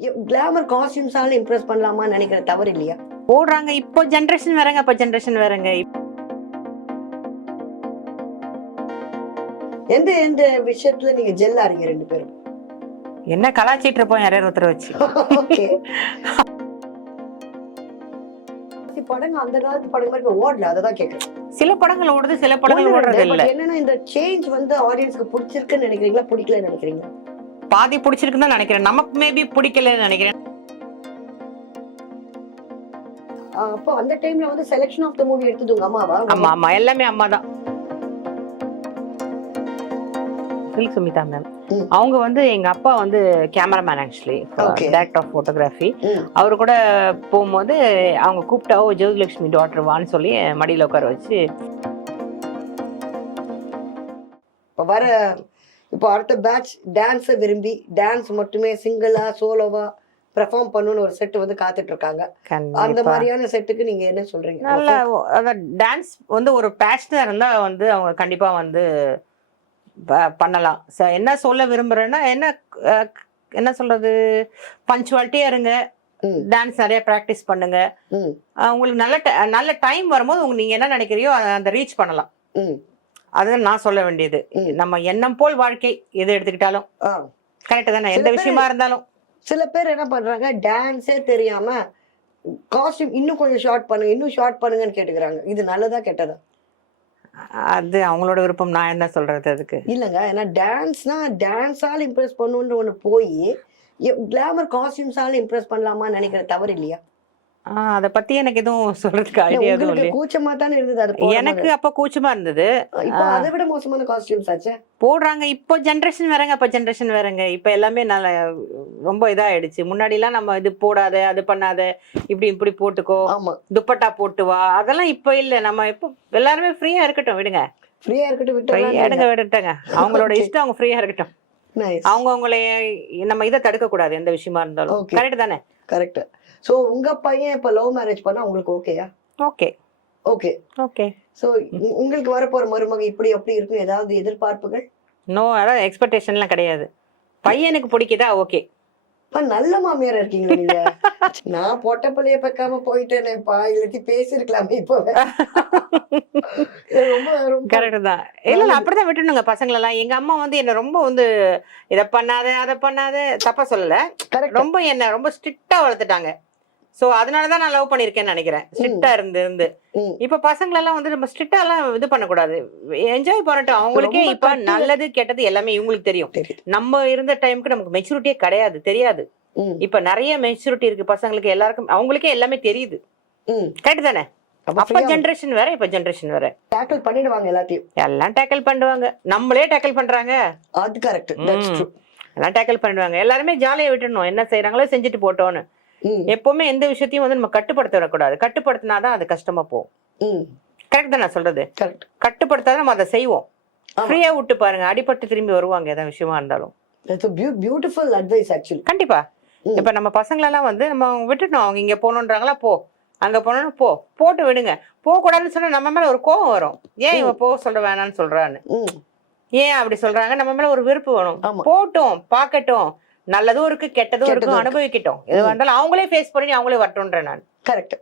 Glamour காஸ்டியூம்ஸால Impress பண்ணலாமா நினைக்கிற தவறு இல்லையா? போடுறாங்க. இப்போ ஜென்ரேஷன் வேறங்க இப்போ ஜென்ரேஷன் வேறங்க. எந்த எந்த விஷயத்துல நீங்க ஜெல்லா இருக்கீங்க ரெண்டு பேரும்? என்ன கலாச்சிட்டு இருப்போம் யாரையாவது ஒருத்தர் வச்சு. ஓகே. படங்க அந்த காலத்து மாதிரி இப்ப ஓடல அததான் கேக்குறேன். சில படங்கள் ஓடுது சில படங்கள் ஓடுறது இல்ல. என்னன்னா இந்த சேஞ்ச் வந்து ஆடியன்ஸ்க்கு பிடிச்சிருக்குன்னு நினைக்கிறீங்களா பிடிக்கலன்னு நினைக்கிறீங்களா? பாதி பிடிச்சிருக்குன்னு தான் நினைக்கிறேன். நமக்கு மேபி பிடிக்கலன்னு நினைக்கிறேன். அப்போ அந்த டைம்ல வந்து செலெக்ஷன் ஆஃப் த மூவி எடுத்தது உங்க அம்மாவா? ஆமா ஆமா. எல்லாமே அம்மா தான் சுமிதா மேம். அவங்க வந்து எங்க அப்பா வந்து cameraman actually. Director of photography. அவரு கூட போகும்போது அவங்க கூப்பிட்டா ஓ ஜோதிலட்சுமி டாக்டர் வான்னு சொல்லி மடியில உட்கார வச்சு வர இப்போ அடுத்த பேட்ச் டான்ஸை விரும்பி டான்ஸ் மட்டுமே சிங்கிளா சோலோவா பெர்ஃபார்ம் பண்ணணும்னு ஒரு செட் வந்து காத்துட்டு இருக்காங்க அந்த. மாதிரியான செட்டுக்கு நீங்க என்ன சொல்றீங்க? நல்ல அதான் டான்ஸ் வந்து ஒரு பேஷனா இருந்தா வந்து அவங்க கண்டிப்பா வந்து பண்ணலாம். என்ன சொல்ல விரும்புறேன்னா என்ன என்ன சொல்றது? பஞ்சுவாலிட்டியா இருங்க. டான்ஸ் நிறைய ப்ராக்டிஸ் பண்ணுங்க. உங்களுக்கு நல்ல நல்ல டைம் வரும்போது உங்க நீங்க என்ன நினைக்கிறியோ அந்த ரீச் பண்ணலாம். அதுதான் நான் சொல்ல வேண்டியது. நம்ம எண்ணம் போல் வாழ்க்கை எது எடுத்துக்கிட்டாலும். கரெக்ட் தானே? எந்த விஷயமா இருந்தாலும். சில பேர் என்ன பண்றாங்க டான்ஸே தெரியாம காஸ்டியூம் இன்னும் கொஞ்சம் ஷார்ட் பண்ணுங்க இன்னும் ஷார்ட் பண்ணுங்கன்னு கேட்டுக்கிறாங்க. இது நல்லதா கெட்டதா? அது அவங்களோட விருப்பம். நான் என்ன சொல்றது அதுக்கு? இல்லைங்க. ஏன்னா டான்ஸ்னா டான்ஸால இம்ப்ரெஸ் பண்ணுன்ற ஒன்று போய் கிளாமர் காஸ்டியூம்ஸால இம்ப்ரெஸ் பண்ணலாமா நினைக்கிற தவறு இல்லையா? அத பத்தி எனக்கு எதுவும் சொல்றதுக்கு இல்ல, ஐடியா எதுவும் இல்லையா. கூச்சமா தானே இருந்தது அது. எனக்கு அப்ப கூச்சமா இருந்தது. இப்போ அதை விட மோசமான காஸ்டியூம்ஸ் ஆச்சே? போடுறாங்க. இப்போ ஜென்ரேஷன் வேறங்க அப்ப ஜென்ரேஷன் வேறங்க. இப்ப எல்லாமே நல்ல ரொம்ப இதாயிடுச்சு. முன்னாடி எல்லாம் நம்ம இது போடாத அது பண்ணாத இப்படி இப்படி போட்டுக்கோ துப்பட்டா போட்டு வா. அதெல்லாம் இப்ப இல்ல. நம்ம இப்போ எல்லாருமே ஃப்ரீயா இருக்கட்டும் விடுங்க. ஃப்ரீயா இருக்கட்டும் ஃப்ரீயா எடுங்க விட்டு விட்டுட்டாங்க. அவங்களோட. இஷ்டம் அவங்க ஃப்ரீயா இருக்கட்டும். அவங்க அவங்களே நம்ம இதை தடுக்க கூடாது எந்த விஷயமா இருந்தாலும். கரெக்ட் தானே? கரெக்ட் சோ உங்க பையன் இப்ப லவ் மேரேஜ் பண்ணா உங்களுக்கு ஓகேயா ஓகே ஓகே ஓகே சோ உங்களுக்கு வரப்போற மருமக இப்படி அப்படி இருக்கும்? ஏதாவது எதிர்பார்ப்புகள்? நோ அதான் எக்ஸ்பெக்டேஷன்லாம் கிடையாது. பையனுக்கு பிடிக்குதா? ஓகே அப்ப நல்ல மாமியாரா இருக்கீங்களா நீங்க. நான் பொட்ட பிள்ளைய பக்காம போயிட்டேனேப்பா இல்லாட்டி பேசிருக்கலாமே இப்போ. ரொம்ப கரெக்ட் தான். இல்ல அப்படிதான் விட்டுணுங்க பசங்களெல்லாம். எங்க அம்மா வந்து என்ன ரொம்ப வந்து இத பண்ணாத அதை பண்ணாத தப்பா சொல்லல. ரொம்ப என்ன ரொம்ப ஸ்ட்ரிக்டா வளர்த்துட்டாங்க. சோ அதனாலதான் நான் லவ் பண்ணிருக்கேன்னு நினைக்கிறேன். ஸ்ட்ரிக்டா இருந்து இருந்து. இப்ப பசங்களெல்லாம் வந்து நம்ம ஸ்ட்ரிக்டா எல்லாம் இது பண்ணக்கூடாது. என்ஜாய் பண்ணட்டும். அவங்களுக்கே இப்ப நல்லது கெட்டது எல்லாமே இவங்களுக்கு தெரியும். நம்ம இருந்த டைமுக்கு நமக்கு மெச்சூரிட்டியே கிடையாது தெரியாது. இப்ப நிறைய மெச்சூரிட்டி இருக்கு. பசங்களுக்கு எல்லாருக்கும் அவங்களுக்கே எல்லாமே தெரியுது. கரெக்ட் தானே? அப்ப ஜென்ரேஷன் வேற இப்ப ஜென்ரேஷன் வேற. Tackle பண்ணிடுவாங்க எல்லாத்தையும். எல்லாம் டேக்கிள் பண்ணுவாங்க. நம்மளே டேக்கிள் பண்றாங்க. அது கரெக்ட் எல்லாம் டேக்கிள் பண்ணிடுவாங்க. எல்லாருமே ஜாலியா விட்டுடணும். என்ன செய்யறாங்களோ செஞ்சுட்டு போட்டோன்னு. எப்பவுமே எந்த விஷயத்தையும் வந்து நம்ம கட்டுப்படுத்த விடக்கூடாது. கட்டுப்படுத்தினாதான் அது கஷ்டமா போகும். கரெக்ட் தான் நான் சொல்றது? கரெக்ட் கட்டுப்படுத்தாத நம்ம அதை செய்வோம். ஃப்ரீயா விட்டு பாருங்க. அடிபட்டு திரும்பி வருவாங்க எதாவது விஷயமா இருந்தாலும். பியூட்டிஃபுல் அட்வைஸ் ஆக்சுவலி கண்டிப்பா. இப்ப நம்ம பசங்களெல்லாம் வந்து நம்ம விட்டுட்டோம். அவங்க இங்க போகணுன்றாங்களா போ. அங்க போனோம்னு போ. போட்டு விடுங்க. போக கூடாதுன்னு சொன்னா நம்ம மேல ஒரு கோவம் வரும். ஏன் இவ போக சொல்ற வேணாம்னு சொல்றான்னு? ஏன் அப்படி சொல்றாங்க? நம்ம மேல ஒரு வேணும் ஆமா. போட்டும் பார்க்கட்டும் நல்லதும் இருக்கு கெட்டதும் இருக்கு. அனுபவிக்கட்டும். எது. வந்தாலும் அவங்களே ஃபேஸ் பண்ணி அவங்களே வரட்டும்ன்றேன் நான். கரெக்ட்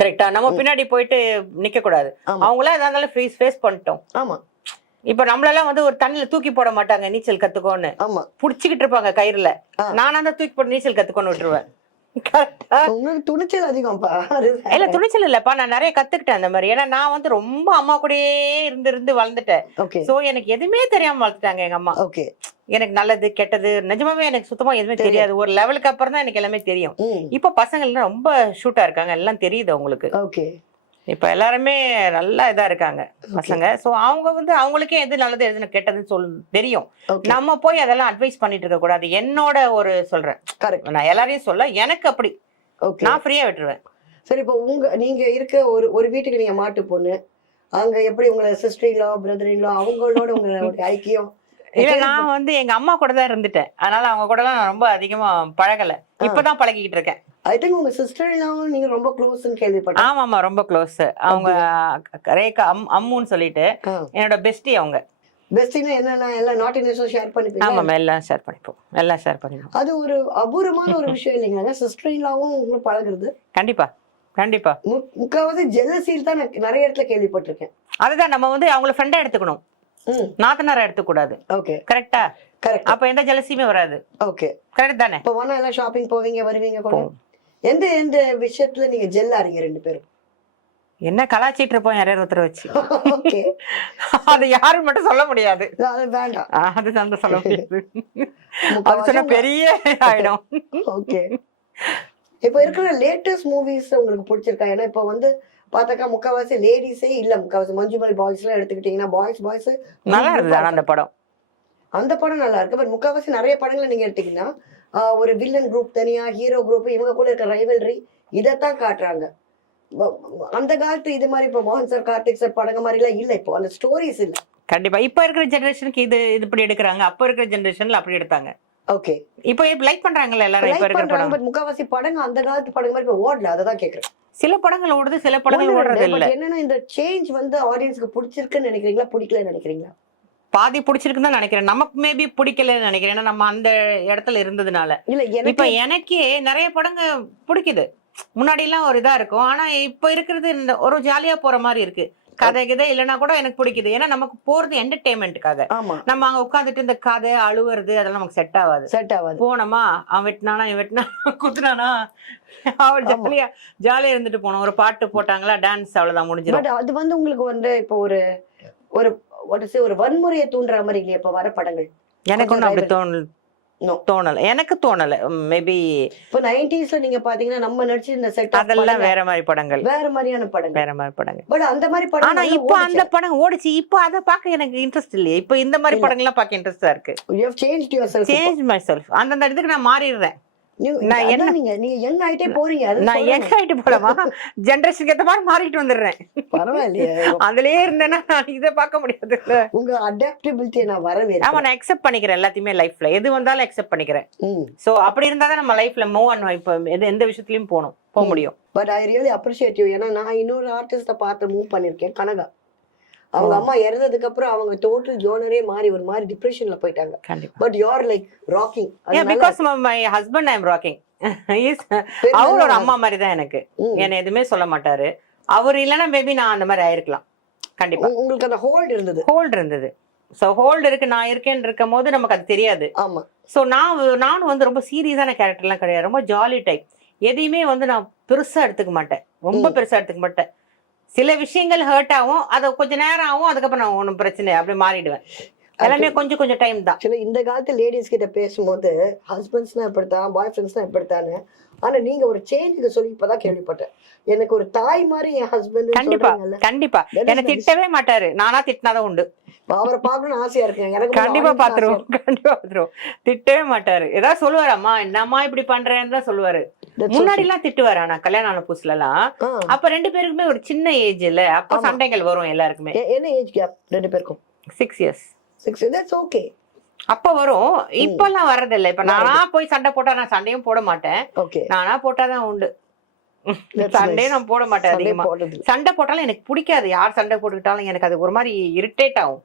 கரெக்டா நம்ம. பின்னாடி போயிட்டு நிக்க கூடாது அவங்களே எதா இருந்தாலும் ஃபேஸ் ஃபேஸ் பண்ணிட்டோம். ஆமா. இப்ப நம்மளெல்லாம் வந்து ஒரு தண்ணில தூக்கி போட மாட்டாங்க நீச்சல் கத்துக்கோன்னு. ஆமா. புடிச்சுக்கிட்டு இருப்பாங்க கயிறுல. நானா தான் தூக்கி போட்டு நீச்சல் கத்துக்கோன்னு விட்டுருவேன். உங்களுக்கு துணிச்சல் அதிகம்ப்பா. இல்ல துணிச்சல் இல்லப்பா. நான் நிறைய கத்துக்கிட்டேன் அந்த மாதிரி. ஏன்னா நான் வந்து ரொம்ப அம்மா கூடயே இருந்து இருந்து வளர்ந்துட்டேன். சோ எனக்கு எதுவுமே தெரியாம வளர்த்துட்டாங்க எங்க அம்மா. ஓகே எனக்கு நல்லது கெட்டது நிஜமாவே எனக்கு சுத்தமா எதுவுமே. தெரியாது. ஒரு லெவலுக்கு அப்புறம் தான் எனக்கு எல்லாமே தெரியும். இப்ப பசங்க எல்லாம் ரொம்ப ஷூட்டா இருக்காங்க. எல்லாம் தெரியுது அவங்களுக்கு. ஓகே இப்ப எல்லாருமே நல்லா இதா இருக்காங்க பசங்க. சோ அவங்க வந்து அவங்களுக்கே எது நல்லது எது கெட்டதுன்னு சொல் தெரியும். நம்ம போய் அதெல்லாம் அட்வைஸ் பண்ணிட்டு இருக்க கூடாது. என்னோட ஒரு சொல்றேன். கரெக்ட் நான் எல்லாரையும் சொல்ல எனக்கு அப்படி. ஓகே நான் ஃப்ரீயா விட்டுருவேன். சரி இப்போ உங்க நீங்க இருக்க ஒரு ஒரு வீட்டுக்கு நீங்க மாட்டு பொண்ணு. அங்க எப்படி உங்களை சிஸ்டரின்லோ பிரதரின்லோ அவங்களோட உங்களோட ஐக்கியம்? இல்ல நான் வந்து எங்க அம்மா கூட தான் இருந்துட்டேன். அதனால அவங்க கூட எல்லாம் நான் ரொம்ப அதிகமா பழகல. இப்பதான் பழகிக்கிட்டு இருக்கேன். ஐ திங்க் உங்க சிஸ்டரின்லாவும் நீங்க ரொம்ப க்ளோஸ்னு கேள்விப்பட்டேன். ஆமா ஆமா ரொம்ப க்ளோஸ் அவங்க ரேகா அம் அம்முன்னு சொல்லிட்டு. என்னோட பெஸ்டி அவங்க. பெஸ்டினா என்னன்னா எல்லாம் நாட்டு நியூஸும் ஷேர் பண்ணிப்பீங்க ஆமாம் எல்லாம் ஷேர் பண்ணிப்போம். எல்லாம் ஷேர் பண்ணிப்போம். அது ஒரு அபூர்வமான ஒரு விஷயம் இல்லைங்க சிஸ்டர்லாவும் உங்களுக்கு பழகுறது. கண்டிப்பா கண்டிப்பா. மு- முக்காவாசி ஜெலசியில் தான் நான் நிறைய இடத்துல கேள்விப்பட்டிருக்கேன். அதுதான் நம்ம வந்து அவங்கள ஃப்ரெண்டா எடுத்துக்கணும். நாத்தனாரா எடுத்துக்கூடாது ஓகே. கரெக்டா கரெக்ட் அப்ப எந்த ஜலசியுமே வராது. ஓகே. கரெக்ட் தானே? இப்போ வேணா எல்லாம் ஷாப்பிங் போவீங்க வருவீங்க கூட. எந்த எந்த விஷயத்துல நீங்க ஜெல் ஆறீங்க ரெண்டு பேரும்? என்ன கலாச்சிட்டு இருப்போம் யாரையாவது ஒருத்தர் வச்சு. அது யாரும் மட்டும் சொல்ல முடியாது. அது வேண்டாம். ஆ, அது அந்த சொல்ல முடியாது. அது சொன்னா பெரிய ஆயிடும். ஓகே. இப்போ இருக்கிற லேட்டஸ்ட் மூவிஸ் உங்களுக்கு பிடிச்சிருக்கா? ஏன்னா இப்போ வந்து பார்த்தாக்கா முக்காவாசி லேடிஸே இல்ல. முக்காவாசி மஞ்சுமல் பாய்ஸ் எல்லாம் எடுத்துக்கிட்டீங்கன்னா பாய்ஸ் பாய்ஸ் நல்லா இருந்தது அந்த படம். அந்த படம் நல்லா இருக்கு. பட் முக்காவாசி நிறைய படங்களை நீங்க எடுத்தீங்கன்னா ஒரு வில்லன் குரூப் தனியா ஹீரோ குரூப் இவங்க கூட இருக்க ரைவல்ரி இதைத்தான் காட்டுறாங்க. அந்த காலத்து இது மாதிரி இப்போ மோகன் சார் கார்த்திக் சார் படங்க மாதிரி எல்லாம் இல்ல இப்போ. அந்த ஸ்டோரிஸ் இல்ல. கண்டிப்பா. இப்ப இருக்கிற ஜெனரேஷனுக்கு இது இது இப்படி எடுக்கிறாங்க. அப்ப இருக்கிற ஜெனரேஷன்ல அப்படி எடுத்தாங்க. ஓகே இப்போ லைக் பண்றாங்கல்ல எல்லாரும் இப்ப இருக்கிற படம். பட் முக்காவாசி படங்க அந்த காலத்து படங்க மாதிரி இப்போ ஓடல. அதை தான் கேட்குறேன் சில படங்கள் ஓடுது சில படங்கள் ஓடுறது இல்ல என்னன்னா இந்த சேஞ்ச் வந்து ஆடியன்ஸ்க்கு பிடிச்சிருக்குன்னு நினைக்கிறீங்களா? பிடிக்கலன்னு நினைக்கிறீங்களா? பாதி பிடிச்சிருக்குன்னு தான் நினைக்கிறேன். நமக்கு மேபி பிடிக்கலன்னு நினைக்கிறேன். ஏன்னா நம்ம அந்த இடத்துல இருந்ததுனால. இல்ல இப்ப எனக்கு நிறைய படங்க பிடிக்குது. முன்னாடி எல்லாம் ஒரு இதா இருக்கும். ஆனா இப்ப இருக்கிறது ஒரு ஜாலியா போற மாதிரி இருக்கு. கதை கிதை இல்லைன்னா கூட எனக்கு பிடிக்குது. ஏன்னா நமக்கு போறது என்டர்டைன்மெண்ட்டுக்காக நம்ம அங்க உட்காந்துட்டு இந்த கதை அழுவுறது அதெல்லாம் நமக்கு செட் ஆகாது. செட் ஆகாது. போனோமா? அவன் வெட்டினானா இவன் வெட்டினா குத்துனானா? அவள் ஜாலியா ஜாலியா இருந்துட்டு போனோம். ஒரு பாட்டு போட்டாங்களா? டான்ஸ் அவ்வளவுதான் முடிஞ்சிடும் அது வந்து உங்களுக்கு வந்து இப்போ ஒரு ஒரு say, ஒரு வன்முறையை தூண்டுற மாதிரி இல்லையா இப்போ வர படங்கள். எனக்கு ஒன்றும் அப்படி தோணல. No. தோணல. எனக்கு தோணல. மேபி இப்போ நைன்டிஸ்ல நீங்க பாத்தீங்கன்னா நம்ம நடிச்சு இந்த செட் அதெல்லாம் வேற மாதிரி படங்கள். வேற மாதிரியான படங்கள். வேற மாதிரி படங்கள். பட் அந்த மாதிரி படம் ஆனா இப்போ அந்த படம் ஓடிச்சு. இப்போ அதை பார்க்க எனக்கு இன்ட்ரெஸ்ட் இல்லையே. இப்போ இந்த மாதிரி. படங்கள்லாம் பார்க்க இன்ட்ரெஸ்டா இருக்கு. You have changed yourself change myself அந்தந்த இதுக்கு நான் மாறிடுறேன். நான் என்ன- நீங்க நீங்க யங் ஆயிட்டே போறீங்க நான் எங்க ஆயிட்டு போலாமா ஜென்ரேஷனுக்கு ஏத்த மாதிரி மாறிட்டு வந்துடுறேன். பரவாயில்லையே. அதுலயே இருந்தேன்னா நான் இதை பார்க்க முடியாது. உங்க அடாப்டபிலிட்டியை நான் வரவே ஆமா நான் அக்செப்ட் பண்ணிக்கிறேன் எல்லாத்தையுமே லைஃப்ல எது வந்தாலும் அக்செப்ட் பண்ணிக்கிறேன். சோ அப்படி இருந்தா தான் நம்ம லைஃப்ல மூவ் ஆன் இப்போ எது எந்த விஷயத்துலயும் போகணும் போக. முடியும். But I really appreciate you ஏன்னா நான் இன்னொரு ஆர்டிஸ்ட பார்த்து மூவ் பண்ணிருக்கேன் கனகா. அவங்க. அம்மா இறந்ததுக்கு அப்புறம் அவங்க டோட்டல் ஜோனரே மாறி ஒரு மாதிரி டிப்ரெஷன்ல போயிட்டாங்க. கண்டிப்பா. But you are like rocking because my husband I am rocking அவர் ஒரு அம்மா மாதிரி தான். எனக்கு. என்னை எதுவுமே சொல்ல மாட்டாரு. அவர் இல்லைன்னா மேபி நான் அந்த மாதிரி ஆயிருக்கலாம். கண்டிப்பா. உங்களுக்கு அந்த ஹோல்ட் இருந்தது. ஹோல்டு இருந்தது. ஸோ ஹோல்டு இருக்கு நான் இருக்கேன்னு இருக்கும் போது நமக்கு அது தெரியாது. ஆமா. ஸோ நான் நானும் வந்து ரொம்ப சீரியஸான கேரக்டர்லாம் கிடையாது. ரொம்ப ஜாலி டைப் எதையுமே வந்து நான் பெருசா எடுத்துக்க மாட்டேன். ரொம்ப. பெருசா எடுத்துக்க மாட்டேன். சில விஷயங்கள் ஹர்ட் ஆகும் அதை கொஞ்ச நேரம் ஆகும் அதுக்கப்புறம் நான் ஒன்றும் பிரச்சனை அப்படி மாறிடுவேன். எல்லாமே கொஞ்சம் கொஞ்சம் டைம் தான். ஆக்சுவலி இந்த காலத்து லேடிஸ் கிட்ட பேசும்போது ஹஸ்பண்ட்ஸ்னா இப்படித்தான் பாய் ஃப்ரெண்ட்ஸ்னா இப்படித்தானே ஆனா நீங்க ஒரு சேஞ்சுக்கு சொல்லி இப்பதான் கேள்விப்பட்டேன். எனக்கு ஒரு தாய் மாதிரி என் ஹஸ்பண்ட் கண்டிப்பா கண்டிப்பா. என்னை. திட்டவே மாட்டாரு. நானா திட்டினாதான் உண்டு. அவரை பார்க்கணும்னு ஆசையா இருக்கு. எனக்கு கண்டிப்பா பாத்துருவோம். கண்டிப்பா பாத்துருவோம். திட்டவே மாட்டாரு. ஏதாவது சொல்லுவாரு அம்மா என்னம்மா இப்படி பண்றேன்னு தான் சொல்லுவாரு. முன்னாடி எல்லாம் திட்டுவாரு ஆனா கல்யாணம் ஆன புதுசுல எல்லாம் அப்ப ரெண்டு பேருக்குமே ஒரு சின்ன ஏஜ் இல்ல அப்ப. சண்டைகள் வரும் எல்லாருக்குமே. என்ன ஏஜ் கேப் ரெண்டு பேருக்கும்? Six years six that's okay அப்ப வரும். இப்பெல்லாம் வர்றதில்ல. இப்ப நானா போய் சண்டை போட்டா நான் சண்டையும் போட மாட்டேன். நானா போட்டாதான் உண்டு. சண்டையும் நான் போட மாட்டேன் அதிகமா. சண்டை போட்டாலும் எனக்கு பிடிக்காது. யார் சண்டை போட்டுக்கிட்டாலும் எனக்கு அது ஒரு மாதிரி இரிட்டேட் ஆகும்.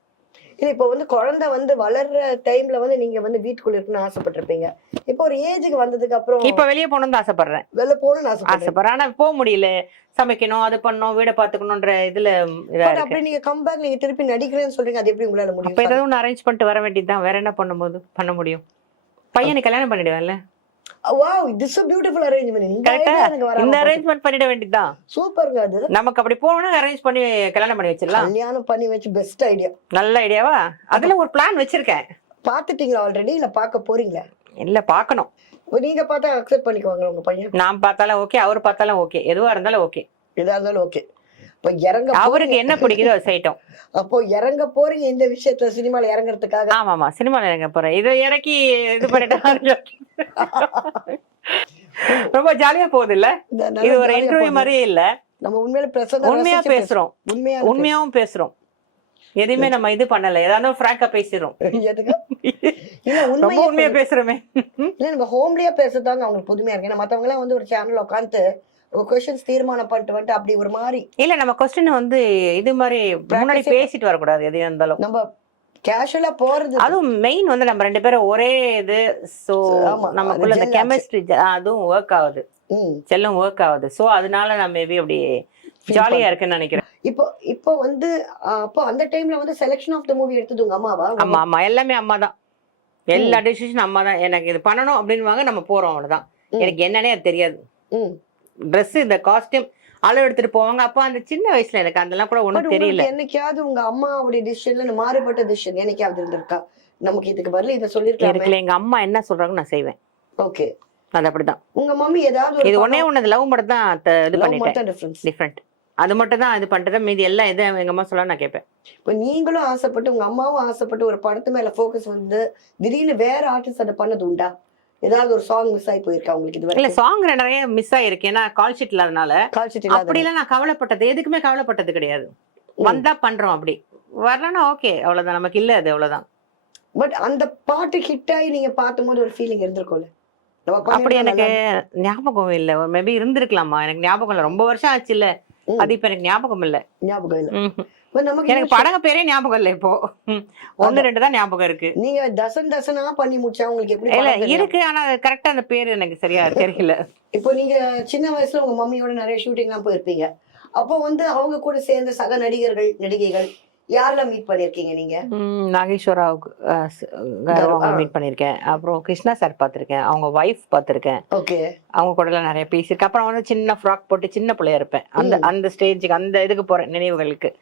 இல்ல இப்போ வந்து குழந்தை வந்து வளர்ற டைம்ல வந்து நீங்க வந்து வீட்டுக்குள்ள இருக்கணும்னு ஆசைப்பட்டிருப்பீங்க. இப்போ ஒரு ஏஜுக்கு வந்ததுக்கு அப்புறம் இப்ப வெளியே போகணும்னு ஆசைப்படுறேன். வெளில போகணும்னு ஆசைப்படுறேன். ஆனா போக முடியல. சமைக்கணும் அது பண்ணணும் வீடை பாத்துக்கணும்ன்ற இதுல அப்படி நீங்க கம்பேக் நீங்க திருப்பி நடிக்கிறேன்னு சொல்றீங்க அது எப்படி உங்களால முடியும் ஏதாவது ஒன்று அரேஞ்ச் பண்ணிட்டு வர வேண்டியதுதான். வேற என்ன பண்ணும்போது பண்ண முடியும்? பையனுக்கு கல்யாணம் பண்ணிடுவேன்ல. வாவ் திஸ் பியூட்டிஃபுல் அரேஞ்ச்மெண்ட் இந்த அரேஞ்ச்மெண்ட் பண்ணிட வேண்டியதுதான் சூப்பருங்க அது. நமக்கு அப்படி போகணும்னா அரேஞ்ச் பண்ணி கல்யாணம் பண்ணி வச்சிடலாம். கல்யாணம் பண்ணி வச்சு பெஸ்ட் ஐடியா நல்ல ஐடியாவா அதுல ஒரு பிளான் வச்சிருக்கேன். பாத்துட்டீங்களா ஆல்ரெடி இல்ல பார்க்க போறீங்களா? இல்ல பார்க்கணும். நீங்க பார்த்தா அக்செப்ட் பண்ணிக்குவாங்க உங்க பையன். நான் பார்த்தாலும் ஓகே அவர் பார்த்தாலும் ஓகே எதுவா இருந்தாலும் ஓகே எதா இருந்தாலும் ஓகே இப்ப இறங்க அவருக்கு. என்ன பிடிக்குதோ அது செய்யட்டும். அப்போ இறங்க போறீங்க இந்த விஷயத்துல சினிமால இறங்குறதுக்காக? ஆமாமா சினிமால இறங்க போறேன். இதை இறக்கி இது பண்ணிட்டா ரொம்ப ஜாலியா போகுது இல்ல இது ஒரு இன்டர்வியூ. மாதிரியே இல்ல. நம்ம உண்மையில பிரசன்ன உண்மையா பேசுறோம். உண்மையா உண்மையாவும் பேசுறோம். எதையுமே நம்ம இது பண்ணல. ஏதாவது ஃப்ராங்கா பேசிடுறோம். உண்மையா பேசுறோமே. இல்ல நம்ம ஹோம்லியா பேசுறதாங்க அவங்களுக்கு புதுமையா இருக்கு. ஏன்னா மத்தவங்க எல்லாம் வந்து ஒரு சேனல் உட்காந்து கொஸ்டின்ஸ் தீர்மானம் பண்ணிட்டு வந்துட்டு அப்படி ஒரு மாதிரி இல்ல நம்ம கொஸ்டின் வந்து இது மாதிரி முன்னாடி பேசிட்டு வரக்கூடாது எது இருந்தாலும். நம்ம கேஷுவலா போறது அதுவும் மெயின் வந்து நம்ம ரெண்டு பேரும் ஒரே இது ஸோ நமக்குள்ள இந்த. கெமிஸ்ட்ரி அதுவும் ஒர்க் ஆகுது. செல்லும் ஒர்க் ஆகுது. ஸோ அதனால நான் மேபி அப்படி ஜாலியா இருக்குன்னு நினைக்கிறேன். இப்போ இப்போ வந்து அப்போ அந்த டைம்ல வந்து செலெக்ஷன் ஆஃப் த மூவி எடுத்தது உங்க அம்மாவா ஆமா ஆமா எல்லாமே அம்மா தான். எல்லா டிசிஷனும் அம்மா தான். எனக்கு இது பண்ணணும் அப்படின்வாங்க நம்ம போறோம் அவ்வளவுதான். எனக்கு என்னன்னே அது தெரியாது. ட்ரெஸ் இந்த காஸ்டியூம் அளவு எடுத்துட்டு போவாங்க. அப்போ அந்த சின்ன வயசுல எனக்கு அதெல்லாம் கூட பட் ஒண்ணும் தெரியல. என்னைக்காவது உங்க அம்மாவுடைய டிசிஷன்ல மாறுபட்ட டிசிஷன் என்னைக்காவது இருந்திருக்கா? நமக்கு இதுக்கு பதில் இதை சொல்லிருக்காங்க இருக்குல்ல எங்க அம்மா என்ன சொல்றாங்கன்னு நான் செய்வேன். ஓகே அது அப்படிதான். உங்க மம்மி ஏதாவது இது ஒண்ணே ஒண்ணு லவ் மட்டும் தான் இது பண்ணிட்டேன். டிஃப்ரெண்ட் அது மட்டும் தான் இது பண்றது மீதி எல்லாம் எது எங்க அம்மா சொல்ல நான் கேட்பேன். இப்போ நீங்களும் ஆசைப்பட்டு உங்க அம்மாவும் ஆசைப்பட்டு ஒரு படத்து மேல ஃபோக்கஸ் வந்து திடீர்னு வேற ஆர்டிஸ்ட் அதை பண்ணது உண்டா? ஏதாவது ஒரு சாங் மிஸ் ஆகி போயிருக்கா உங்களுக்கு இது இல்ல சாங் நிறைய மிஸ் ஆயிருக்கு ஏன்னா கால் ஷீட் இல்லாதனால. கால்ஷீட் இல்லாத அப்படிலாம் நான் கவலைப்பட்டது. எதுக்குமே கவலைப்பட்டது கிடையாது. வந்தா பண்றோம் அப்படி. வரலன்னா ஓகே அவ்வளவுதான். நமக்கு இல்ல அது அவ்வளவுதான். பட் அந்த பாட்டு ஹிட் ஆகி நீங்க பார்க்கும்போது ஒரு ஃபீலிங் இருந்திருக்கும்ல? அப்படி எனக்கு ஞாபகம் இல்ல. மேபி இருந்திருக்கலாமா? எனக்கு ஞாபகம் இல்ல. ரொம்ப வருஷம் ஆச்சு இல்ல. அது இப்ப எனக்கு ஞாபகம் இல்ல. ஞாபகம் இல்ல. எனக்கு படங்க பேரே ஞாபகம் இல்ல இப்போ. ஒண்ணு ரெண்டு தான் ஞாபகம் இருக்கு. நீங்க டசன் டசனா பண்ணி முடிச்சா உங்களுக்கு எப்படி இல்ல? இருக்கு ஆனா கரெக்டா அந்த பேரு எனக்கு சரியா தெரியல. இப்போ நீங்க சின்ன வயசுல உங்க மம்மியோட நிறைய ஷூட்டிங்லாம் போயிருப்பீங்க. அப்போ வந்து அவங்க கூட சேர்ந்த சக நடிகர்கள் நடிகைகள் யாரெல்லாம் மீட் பண்ணிருக்கீங்க நீங்க? நாகேஸ்வராவுக்கு. மீட் பண்ணியிருக்கேன் அப்புறம் கிருஷ்ணா சார் பார்த்திருக்கேன். அவங்க ஒய்ஃப் பார்த்திருக்கேன். ஓகே. அவங்க கூட எல்லாம் நிறைய பேசியிருக்கேன். அப்புறம் வந்து சின்ன ஃப்ராக் போட்டு சின்ன பிள்ளையா இருப்பேன். அந்த. அந்த ஸ்டேஜுக்கு அந்த இதுக்கு போறேன் நினைவுகளுக்கு.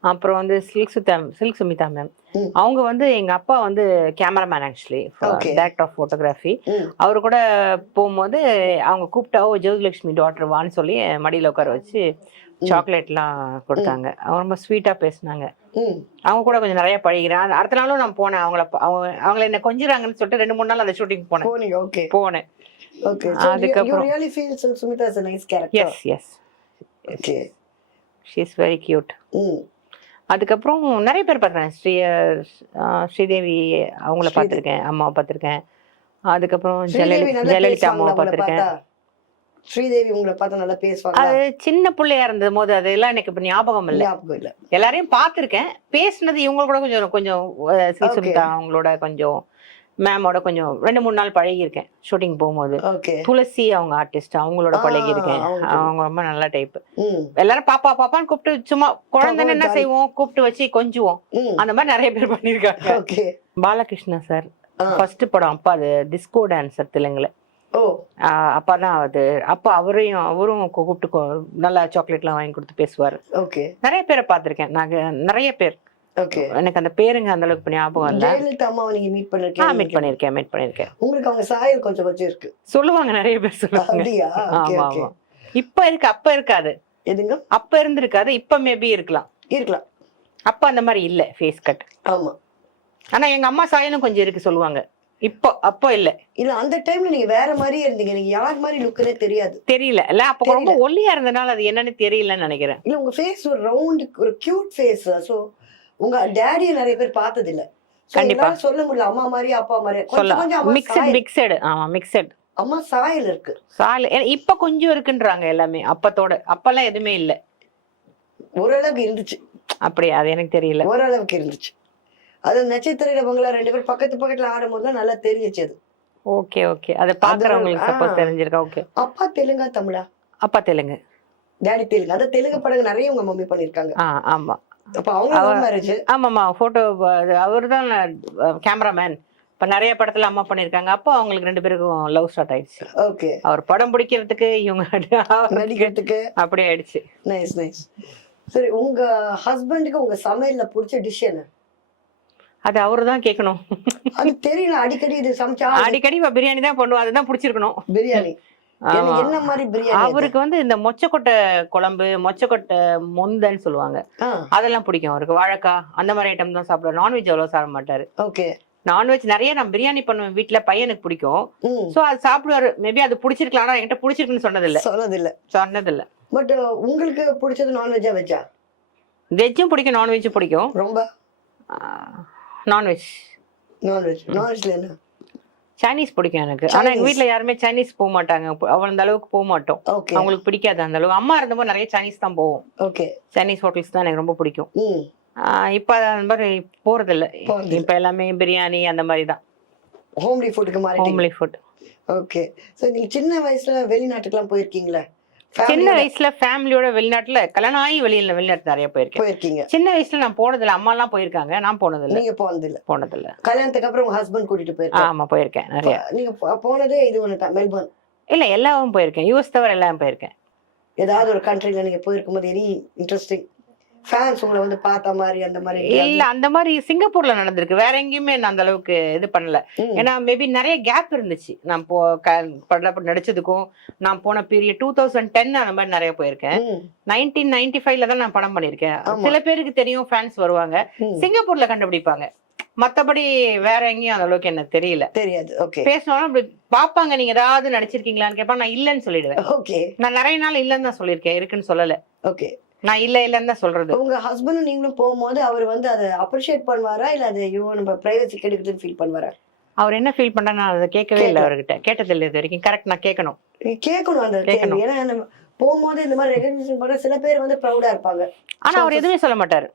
அப்புறம் வந்து சில்க் சுத்தா சில்க் சுமிதா மேம். அவங்க வந்து எங்க அப்பா வந்து cameraman actually. Director of photography அவர் கூட போகும்போது அவங்க கூப்பிட்டா ஓ ஜோதிலட்சுமி டாக்டர் வான்னு சொல்லி மடியில உட்கார வச்சு சாக்லேட்லாம் கொடுத்தாங்க. அவங்க ரொம்ப ஸ்வீட்டா பேசினாங்க. அவங்க கூட கொஞ்சம் நிறைய பழகிறேன் அடுத்த நாளும் நான் போனேன். அவங்கள அவங்க அவங்கள என்ன கொஞ்சிறாங்கன்னு சொல்லிட்டு ரெண்டு மூணு நாள் அந்த ஷூட்டிங் போனேன். ஓகே. போனேன். ஓகே. அதுக்கப்புறம்- really feel Sumitha is nice character. Yes yes okay she is very cute அதுக்கப்புறம் நிறைய பேர் பார்த்துருக்கேன் ஸ்ரீ ஸ்ரீதேவி அவங்கள. பார்த்துருக்கேன். அம்மாவை பார்த்துருக்கேன். அதுக்கப்புறம் ஜெயலலிதா அம்மாவை பார்த்துருக்கேன். பார்த்தா? ஸ்ரீதேவி உங்களை பார்த்தா நல்லா பேசுவாங்க அது சின்ன பிள்ளையா இருந்த போது அதெல்லாம் எனக்கு இப்ப ஞாபகம் இல்லை. ஞாபகம் இல்ல. எல்லாரையும் பார்த்துருக்கேன். பேசுனது இவங்க கூட கொஞ்சம் கொஞ்சம். சுமிதா அவங்களோட கொஞ்சம் மேமோட கொஞ்சம் ரெண்டு மூணு நாள் பழகியிருக்கேன் ஷூட்டிங் போகும்போது. துளசி அவங்க ஆர்டிஸ்ட் அவங்களோட பழகியிருக்கேன். அவங்க ரொம்ப நல்ல டைப் எல்லாரும் பாப்பா பாப்பான்னு கூப்பிட்டு சும்மா குழந்தைன்னு என்ன. செய்வோம்? கூப்பிட்டு வச்சு கொஞ்சுவோம். அந்த மாதிரி நிறைய பேர் பண்ணியிருக்காங்க. Okay Balakrishna sir. ஃபர்ஸ்ட் படம் அப்பா அது டிஸ்கோ டான்சர் தெலுங்குல ஓ. ஆஹ் அப்பா தான் அது அப்பா அவரையும் அவரும் கூப்பிட்டு நல்லா சாக்லேட்லாம் வாங்கி கொடுத்து பேசுவார். ஓகே. நிறைய பேரை பார்த்திருக்கேன். நாங்க நிறைய பேர். ஓகே. எனக்கு அந்த பேருங்க அந்த அளவுக்கு ஞாபகம் இல்ல. ஜெயலலிதா அம்மாவை நீங்க மீட் பண்ணிருக்கீங்க. மீட் பண்ணிருக்கேன் மீட் பண்ணிருக்கேன். உங்களுக்கு அவங்க சாயல் கொஞ்சம் கொஞ்சம் இருக்கு. சொல்லுவாங்க நிறைய பேர் சொல்லுவாங்க. ஆமா ஆமா. இப்ப இருக்கு அப்ப இருக்காது. எதுங்க? அப்ப இருந்திருக்காது இப்ப மேபி இருக்கலாம். இருக்கலாம். அப்ப அந்த மாதிரி இல்ல ஃபேஸ் கட் ஆமா. ஆனா எங்க அம்மா சாயலும் கொஞ்சம் இருக்கு சொல்லுவாங்க. இப்போ அப்போ இல்ல. இல்ல அந்த டைம்ல நீங்க வேற மாதிரியே இருந்தீங்க. நீங்க யார் மாதிரி லுக்குனே தெரியாது. தெரியல. இல்ல அப்ப ரொம்ப ஒல்லியா இருந்தனால அது என்னன்னு தெரியலன்னு நினைக்கிறேன். இல்ல உங்க ஃபேஸ் ஒரு ரவுண்ட் ஒரு கியூட் ஃபேஸ் சோ உங்க டேடிய நிறைய பேர் பார்த்தது இல்ல கண்டிப்பா. சொல்ல முடியல. அம்மா மாதிரி அப்பா மாதிரி கொஞ்சம் மிக்சட் சாயல் மிக்சடு ஆமா மிக்சட் அம்மா சாயல் இருக்கு. ஏ- இப்ப கொஞ்சம் இருக்குன்றாங்க எல்லாமே. அப்பத்தோட. அப்பெல்லாம் எதுவுமே இல்ல. ஓரளவுக்கு இருந்துச்சு. அப்படியா? அது எனக்கு தெரியல. ஓரளவுக்கு இருந்துச்சு. அது நட்சத்திர இடவங்களா ரெண்டு பேரும் பக்கத்து பக்கத்துல ஆடும்போது தான் நல்லா தெரிஞ்சிச்சு அது. Okay okay. அதை பாக்குறவங்களுக்கு. சப்போஸ் தெரிஞ்சிருக்கா? ஓகே. அப்பா தெலுங்கா தமிழா? அப்பா தெலுங்கு. டேடி தெலுங்கு. அதான் தெலுங்கு படங்கள் நிறைய உங்க மம்மி பண்ணிருக்காங்க ஆமா. அப்ப அவங்க அவ- லவ் மேரேஜ் ஆமாம்மா ஃபோட்டோ அவர் தான் கேமராமேன் இப்போ நிறைய படத்துல அம்மா பண்ணியிருக்காங்க. அப்போ அவங்களுக்கு ரெண்டு பேருக்கும் லவ் ஸ்டார்ட் ஆயிடுச்சு. ஓகே. அவர் படம் பிடிக்கிறதுக்கு இவங்க நடிக்கிறதுக்கு. அப்படி ஆயிடுச்சு. நைஸ் நைஸ் சரி உங்க ஹஸ்பண்டுக்கு உங்க சமையல்ல பிடிச்ச டிஷ் என்ன? அது அவரு தான் கேட்கணும் அது தெரியல அடிக்கடி இது சமைச்சா அடிக்கடி பிரியாணி தான் பண்ணுவோம் அதுதான் பிடிச்சிருக்கணும். பிரியாணி. என்ன மாதிரி பிரியாணி? அவருக்கு வந்து இந்த மொச்சக்கொட்டை குழம்பு மொச்சக்கொட்டை மொந்தன்னு சொல்லுவாங்க. அதெல்லாம் பிடிக்கும் அவருக்கு. வாழைக்காய் அந்த மாதிரி ஐட்டம் தான் சாப்பிடுவார். நான்வெஜ் அவ்வளோ சாப்பிட மாட்டாரு. ஓகே. நான்வெஜ் நிறைய நான் பிரியாணி பண்ணுவேன் வீட்ல பையனுக்கு பிடிக்கும். சோ அது சாப்பிடுவாரு. மேபி அது பிடிச்சிருக்கலாம் ஆனா என்கிட்ட பிடிச்சிருக்குன்னு சொன்னதில்ல. சொன்னதில்ல. சொன்னதில்ல. பட் உங்களுக்கு பிடிச்சது நான்வெஜ்ஜா வெஜ்ஜா வெஜ்ஜும் பிடிக்கும் நான்வெஜ்ஜும் பிடிக்கும். ரொம்ப? நான்வெஜ் நான்வெஜ் நான்வெஜ்ல என்ன? சைனீஸ் பிடிக்கும் எனக்கு. ஆனா எங்க. வீட்ல யாருமே சைனீஸ் போக மாட்டாங்க. அவ- அந்த அளவுக்கு போக மாட்டோம். அவங்களுக்கு பிடிக்காது அந்த அளவுக்கு அம்மா இருந்தப்போ நிறைய சைனீஸ் தான் போவோம். ஓகே சைனீஸ் ஹோட்டல்ஸ் தான் எனக்கு ரொம்ப பிடிக்கும். இப்போ அந்த மாதிரி போறதில்ல. போறதில்ல. இப்போ எல்லாமே பிரியாணி அந்த மாதிரி தான். ஹோம்லி ஃபுட்டுக்கு மாறிட்டீங்க. ஹோம்லி ஃபுட் ஓகே ஸோ நீங்க சின்ன வயசுல வெளிநாட்டுக்குலாம் போயிருக்கீங்களா? சின்ன வயசுல ஃபேமிலியோட வெளிநாட்டுல கல்யாணம் ஆகி வெளியில வெளிநாட்டு நிறைய போயிருக்கேன். போயிருக்கீங்க. சின்ன வயசுல நான் போனதில்ல. அம்மா எல்லாம் போயிருக்காங்க. நான் போனதில்ல. நீங்க போனதில்ல. போனதில்ல. கல்யாணத்துக்கு அப்புறம் உங்க ஹஸ்பண்ட் கூட்டிட்டு போயிருக்காங்க ஆமா போயிருக்கேன். நிறைய. நீங்க போனதே இது ஒன்று தான். மெல்பர்ன். இல்ல எல்லாவும் போயிருக்கேன். யூஎஸ் தவிர எல்லாம் போயிருக்கேன். ஏதாவது ஒரு கண்ட்ரில நீங்க போயிருக்கும்போது எனி இன்ட்ரெஸ்டிங் ஃபேன்ஸ் உங்களை வந்து பார்த்த மாதிரி அந்த மாதிரி இல்ல அந்த மாதிரி சிங்கப்பூர்ல நடந்திருக்கு. வேற எங்கேயுமே நான் அந்த அளவுக்கு இது பண்ணல. ஏன்னா மேபி நிறைய கேப் இருந்துச்சு. நான் போ நடிச்சதுக்கும் நான் போன பீரியட் டூ தௌசண்ட் டென் அந்த மாதிரி நிறைய போயிருக்கேன். நைன்டீன் நைன்டி ஃபைவ்ல தான் நான் படம் பண்ணியிருக்கேன். சில பேருக்கு தெரியும் ஃபேன்ஸ் வருவாங்க. சிங்கப்பூர்ல கண்டுபிடிப்பாங்க. மத்தபடி வேற எங்கேயும் அந்த அளவுக்கு எனக்கு தெரியல. தெரியாது. ஓகே. பேசினாலும் அப்படி பாப்பாங்க நீங்க ஏதாவது நடிச்சிருக்கீங்களான்னு கேட்பா நான் இல்லைன்னு சொல்லிடுவேன். ஓகே. நான் நிறைய நாள் இல்லைன்னு தான் சொல்லியிருக்கேன். இருக்குன்னு சொல்லல. ஓகே. நான் இல்ல இல்லைன்னு தான் சொல்றது. உங்க ஹஸ்பண்டும் நீங்களும் போகும்போது அவர் வந்து அதை அப்ரிஷியேட் பண்ணுவாரா? இல்ல அது ஐயோ நம்ம பிரைவசி கெடுக்குதுன்னு ஃபீல் பண்ணுவாரா? அவர் என்ன ஃபீல் பண்ணா நான் அதை கேட்கவே இல்லை அவர்கிட்ட. கேட்டதில்லை இது வரைக்கும். கரெக்ட் நான் கேட்கணும். கேட்கணும் அந்த கேட்கணும். ஏன்னா போகும்போது இந்த மாதிரி ரெகக்னிஷன் பண்ண சில பேர் வந்து ப்ரௌடா இருப்பாங்க. ஆனா அவர் எதுவுமே சொல்ல மாட்டாரு.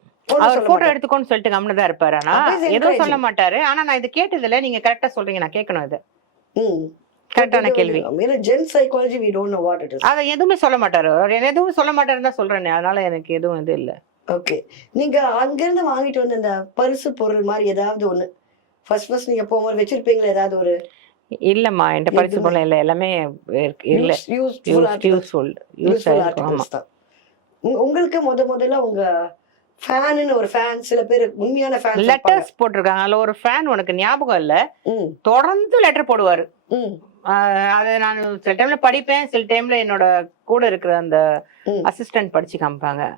அவர் போட்டோ. எடுத்துக்கோன்னு சொல்லிட்டு கம்னு தான் இருப்பாரு. ஆனா எதுவும் சொல்ல. மாட்டாரு. ஆனா நான் இது கேட்டதில்ல. நீங்க கரெக்டா சொல்றீங்க. நான் கேட்கணும் இது. கரெக்டான கேள்வி. ஏன்னா Zen psychology we don't know what it is அதை எதுவுமே சொல்ல மாட்டாரு. எதுவும் சொல்ல மாட்டாருன்னு தான் சொல்றேன். அதனால எனக்கு எதுவும் இது இல்ல. ஓகே நீங்க அங்கிருந்து வாங்கிட்டு வந்த அந்த பரிசு பொருள் மாதிரி ஏதாவது ஒண்ணு ஃபர்ஸ்ட் ஃபர்ஸ்ட் நீங்க போகும்போது வச்சிருப்பீங்களா? ஏதாவது ஒரு இல்லம்மா என்கிட்ட எதுவுமே. போல இல்ல. எல்லாமே. இல்ல. யூஸ்ஃபுல் யூஸ்ஃபுல் ஆமா உங்களுக்கு முத முதல்ல உங்க ஃபேனுன்னு ஒரு ஃபேன் சில பேர் உண்மையான ஃபேன் லெட்டர்ஸ் போட்டிருக்காங்க. அதுல ஒரு ஃபேன் உனக்கு ஞாபகம் இல்ல. தொடர்ந்து லெட்டர் போடுவாரு. அதை நான் சில டைம்ல படிப்பேன் சில டைம்ல என்னோட கூட இருக்கிற அந்த. அசிஸ்டன்ட் படிச்சு காமிப்பாங்க.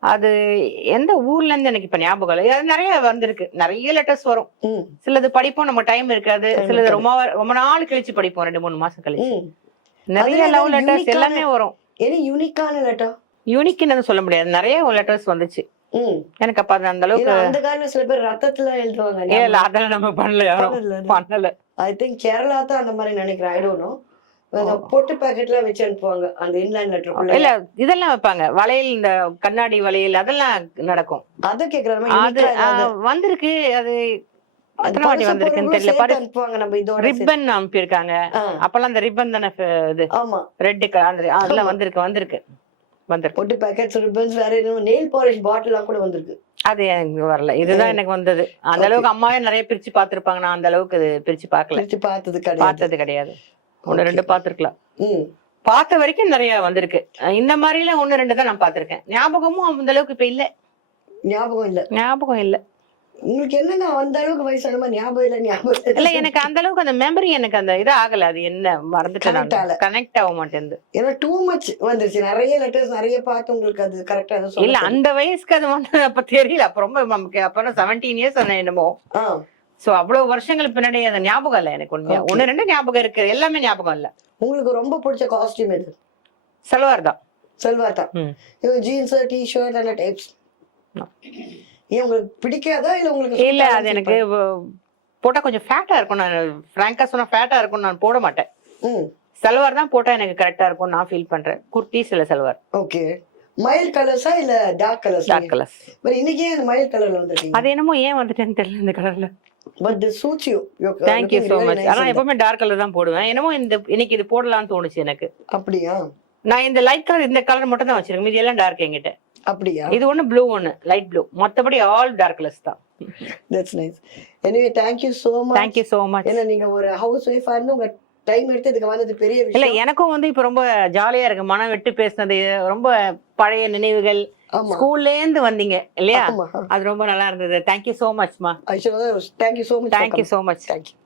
அது எந்த ஊர்ல இருந்து எனக்கு இப்ப ஞாபகம் இல்லை. அது நிறைய வந்திருக்கு. நிறைய லெட்டர்ஸ் வரும். சிலது படிப்போம் நம்ம டைம் இருக்காது. சிலது. ரொம்ப ரொம்ப நாள் கழிச்சு படிப்போம். ரெண்டு மூணு மாசம் கழிச்சு. நிறைய லவ் லெட்டர்ஸ் எல்லாமே வரும். யூனிக்கான லெட்டர் யூனிக்னு சொல்ல முடியாது. நிறைய லெட்டர்ஸ் வந்துச்சு. எனக்கு அப்ப அந்த அளவுக்கு அந்த காலத்துல சில பேர் ரத்தத்துல எழுதுவாங்க. இல்ல அதெல்லாம் நம்ம பண்ணல யாரும். பண்ணல ஐ திங்க் கேரளா தான் அந்த மாதிரி நினைக்கிறேன். I don't know. பொட்டு பாக்கெட்ல வச்சு அனுப்புவாங்க. அந்த இன்லைன் லெட்டர் இல்ல இதெல்லாம் வைப்பாங்க. வளையல் இந்த கண்ணாடி வளையல் அதெல்லாம் நடக்கும். அத கேக்குறாங்க அது வந்திருக்கு. அது எத்தனை வாட்டி வந்திருக்குன்னு தெரியல. ரிப்பன் அனுப்பியிருக்காங்க. அப்பெல்லாம் அந்த ரிப்பன் தானே இது? ஆமா. ரெட் கலர் அதெல்லாம் வந்திருக்கு வந்திருக்கு. வந்திருக்கு. பொட்டு பாக்கெட்ஸ் ரிப்பன்ஸ் வேற என்ன நெயில் பாலிஷ் பாட்டிலாம் கூட வந்திருக்கு. அது எனக்கு வரல. இதுதான் எனக்கு வந்தது. அந்த. அளவுக்கு அம்மாவே நிறைய பிரிச்சு பார்த்திருப்பாங்க. நான் அந்த அளவுக்கு இது பிரிச்சு பார்க்கல. பிரிச்சு பார்த்தது கிடையாது. பார்த்தது கிடையாது. ஒண்ணு Okay. ரெண்டு பார்த்திருக்கலாம். ம். பார்த்த வரைக்கும் நிறைய வந்திருக்கு. இந்த மாதிரி எல்லாம் ஒண்ணு ரெண்டு தான் நான் பார்த்திருக்கேன். ஞாபகமும் அந்த அளவுக்கு இப்ப இல்ல. ஞாபகம் இல்ல. ஞாபகம் இல்ல. உங்களுக்கு என்னங்க அந்த அளவுக்கு வயசான மாதிரி ஞாபகம் இல்ல ஞாபகம் இல்ல. எனக்கு அந்த அளவுக்கு அந்த மெமரி எனக்கு அந்த இது ஆகல. அது என்ன மறந்துட்டேன். கனெக்ட் ஆக மாட்டேங்குது. ஏன்னா டூ மச் வந்துருச்சு. நிறைய லெட்டர்ஸ் நிறைய பார்த்து உங்களுக்கு அது கரெக்டா இல்ல அந்த வயசுக்கு அது வந்து அப்ப தெரியல. அப்ப ரொம்ப நமக்கு அப்ப செவன்டீன் இயர்ஸ் என்னமோ. சோ அவ்வளவு வருஷங்கள் பின்னாடி அந்த ஞாபகம் இல்ல எனக்கு உண்மையா. ஒண்ணு ரெண்டு ஞாபகம் இருக்கு. எல்லாமே ஞாபகம் இல்ல. உங்களுக்கு ரொம்ப பிடிச்ச காஸ்டியூம் எது? செலவார் தான். செல்வார் தான். ஜீன்ஸ் டி ஷர்ட் அந்த டைப்ஸ் உங்களுக்கு பிடிக்காதா? இல்ல உங்களுக்கு இல்ல அது எனக்கு போட்டா கொஞ்சம் ஃபேட்டா இருக்கும். நான் ஃப்ராங்கா சொன்னா ஃபேட்டா இருக்கும். நான் போட மாட்டேன். செல்வார் தான் போட்டா எனக்கு கரெக்டா இருக்கும். நான் ஃபீல் பண்றேன். குர்த்தி சில செல்வார். ஓகே. மைல்ட் கலர்ஸா இல்ல dark colours dark colours but இன்னைக்கு ஏன் மைல்ட் கலர்ல வந்திருக்கீங்க? அது என்னமோ ஏன் வந்துட்டேன்னு தெரியல இந்த கலர்ல but suits you thank you so much ஆனா எப்பவுமே டார்க் கலர் தான் போடுவேன். என்னமோ இந்த இன்னைக்கு இது போடலாம்னு தோணுச்சு எனக்கு. அப்படியா? நான் இந்த லைட் கலர் இந்த கலர் மட்டும் தான் வச்சிருக்கேன். மீதி எல்லாம் டார்க் என்கிட்ட. அப்படியா? இது ஒண்ணு ப்ளூ ஒண்ணு லைட் ப்ளூ மத்தபடி ஆல் டார்க் கலர்ஸ் தான். That's nice anyway thank you so much thank you so much ஏன்னா நீங்க ஒரு ஹவுஸ் ஒய்ஃபா இருந்து உங்க டைம் எடுத்து இதுக்கு வந்தது பெரிய இல்ல விஷயம். எனக்கும் வந்து இப்ப ரொம்ப ஜாலியா இருக்கு. மனம் விட்டு பேசினது ரொம்ப பழைய நினைவுகள். ஆமா. ஸ்கூல்ல இருந்து வந்தீங்க இல்லையா? அது ரொம்ப நல்லா இருந்தது. Thank you so மச்மா Aishwarya thank you so much thank you so much thank you